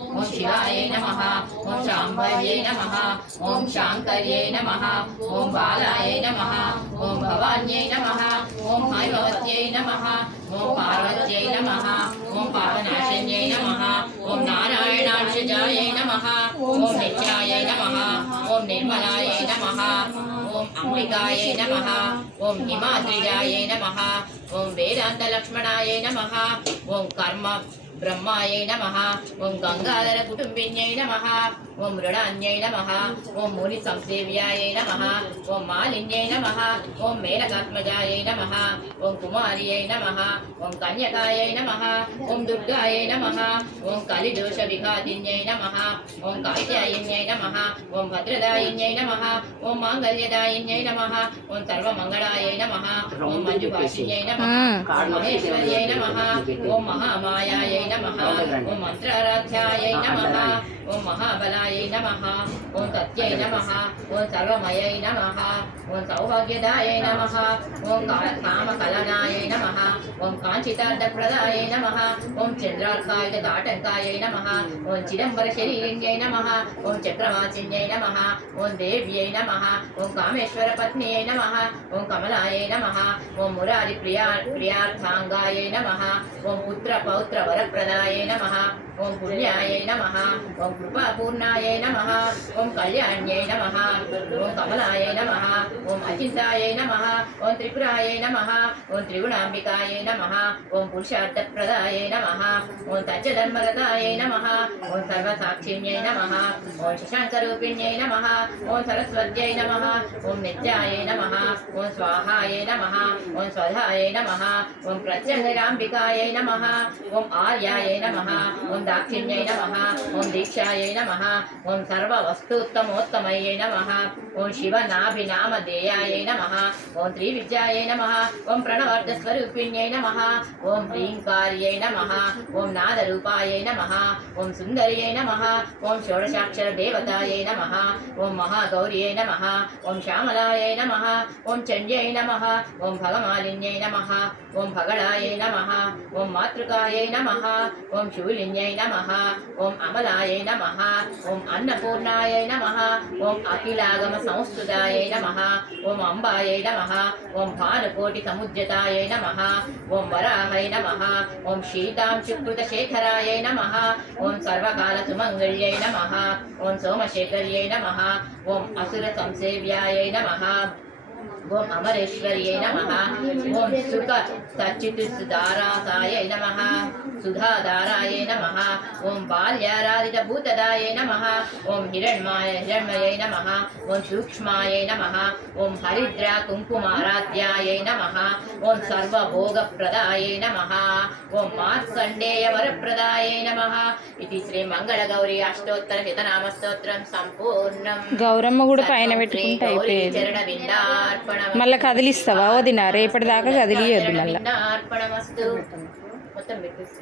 ఓం శివాయ నమః ఓం శాంభవ్యై నమః ఓం శాంకర్యై నమః ఓం బాలాయ నమః ఓం భవాన్యై నమః ఓం హైమవత్యై నమః ఓం పార్వత్యై నమః ఓం పాపనాశన్యై నమః ఓం నారాయణాక్షజాయై నమః ఓం నిత్యాయ నమః ఓం నిర్మలాయ నమః ఓం అంబికాయ నమః ఓం హిమాద్రిజాయ నమః ఓం వేదాంత లక్ష్మణాయ నమః ఓం కర్మ బ్రహ్మాయ నమః ఓం గంగాధర కుటుంబిన్యై నమః ఓం మృడాన్యై నమః ఓం ముని సంసేవ్యాయ నమః ఓం మాలిన్యై నమః ఓం మేనకాత్మజాయ నమః ఓం కుమార్యై నమః ఓం కన్యకాయ నమః ఓం దుర్గాయ నమః ఓం కలిదోష విఘాతిన్యై నమః ఓం కాత్యాయన్యై నమః ఓం భద్రదాయిన్యై నమః ఓం మాంగళ్యదాయిన్యై నమః ఓం సర్వమంగళాయ నమః ఓం మంజుభాషిన్యై నమః ఓం మహేశ్వర్యై నమః ఓం మహామాయాయ నమః ఓం మంత్రారాధ్యాయై నమః ఓం మహాబలాయై నమః ఓం తత్యై నమః ఓం సర్వమయై నమః ఓం సౌభాగ్యదాయై నమః ఓం కామకలనాయై నమః ఓం కాంచితార్థప్రదాయై నమః ఓం చంద్రార్కాయ తాటంకాయై నమః ఓం చిదంబర శరీరిణ్యై నమః ఓం చక్రవాసిన్యై నమః ఓం దేవ్యై నమః ఓం కామేశ్వర పత్న్యై నమః ఓం కమలాయై నమః ఓం మురారి ప్రియార్థాంగాయై నమః ఓం పుత్ర పౌత్ర వరప్రదాయై నమః ఓం పుణ్యాయై నమః ఓం కృపాపూర్ణాయై నమః ఓం కళ్యాణ్యై నమః ఓం కమలాయై నమః ఓం అచింతాయై నమః ఓం త్రిపురాయై నమః ఓం త్రిగుణాంబికాయై నమః ఓం పురుషార్థప్రదాయై నమః ఓం తజ్జధర్మగతాయై నమః ఓం సర్వసాక్షిణ్యై నమః ఓం శశాంకరూపిణ్యై నమః ఓం సరస్వత్యై నమః ఓం నిత్యాయై నమః ఓం స్వాహాయై నమః ఓం స్వధాయై నమః ఓం ప్రత్యంగరాంబికాయై నమః ఓం ఆర్యాయై నమః ఓం దాక్షిణ్యై నమః ఓం దీక్షాయై నమః ఓం సర్వవస్తూత్తమోత్తమయ్యై నమః ఓం శివనాభినామధేయాయై నమః ఓం త్రివిద్యాయై నమః ఓం ప్రణవార్థస్వరూపిణ్యై నమః ఓం హ్రీంకార్యై నమః ఓం నాదరూపాయై నమః ఓం సుందర్యై నమః ఓం షోడశాక్షర దేవతాయై నమః ఓం మహాగౌర్యై నమః ఓం శ్యామలాయై నమః ఓం చండ్యై నమః ఓం భగమాలిన్యై నమః ఓం భగడాయై నమః ఓం మాతృకాయై నమః ఓం శూలిన్యై నమః ఓం అమలాయై నమః ఓం అన్నపూర్ణాయై నమః ఓం అఖిలాగమ సంస్థుతాయై నమః ఓం అంబాయై నమః ఓం భానుకోటి సముజ్జతాయై నమః ఓం వరాహై నమః ఓం శీతాంశుకృతశేఖరాయై నమః ఓం సర్వకాల సుమంగళ్యై నమః ఓం సోమశేఖర్యై నమః ఓం అసుర సంసేవ్యాయై నమః ఓం అమరేశ్వర్యై నమః ఓం సుఖ సచ్చిత్సుధారాసాయై నమః సుధాధారాయై నమః ఓం బాల్యారాధిత భూతదాయై నమః ఓం హిరణ్మయై నమః ఓం సూక్ష్మాయై నమః ఓం హరిద్రా కుంకుమారాధ్యాయై నమః ఓం సర్వభోగప్రదాయై నమః ఓం మార్కండేయ వరప్రదాయై నమః ఇది శ్రీ మంగళగౌరి అష్టోత్తర శతనామస్తోత్రం సంపూర్ణం. గౌరమ్మ కూడా పైన పెట్టుకుంటే అయిపోయేది. చరణ విందార్పణ మళ్ళీ కదిలిస్తావా వదిన? రేపటి దాకా కదిలియొద్దు మళ్ళీ. అర్పణమస్తు మొత్తం పెట్టేసి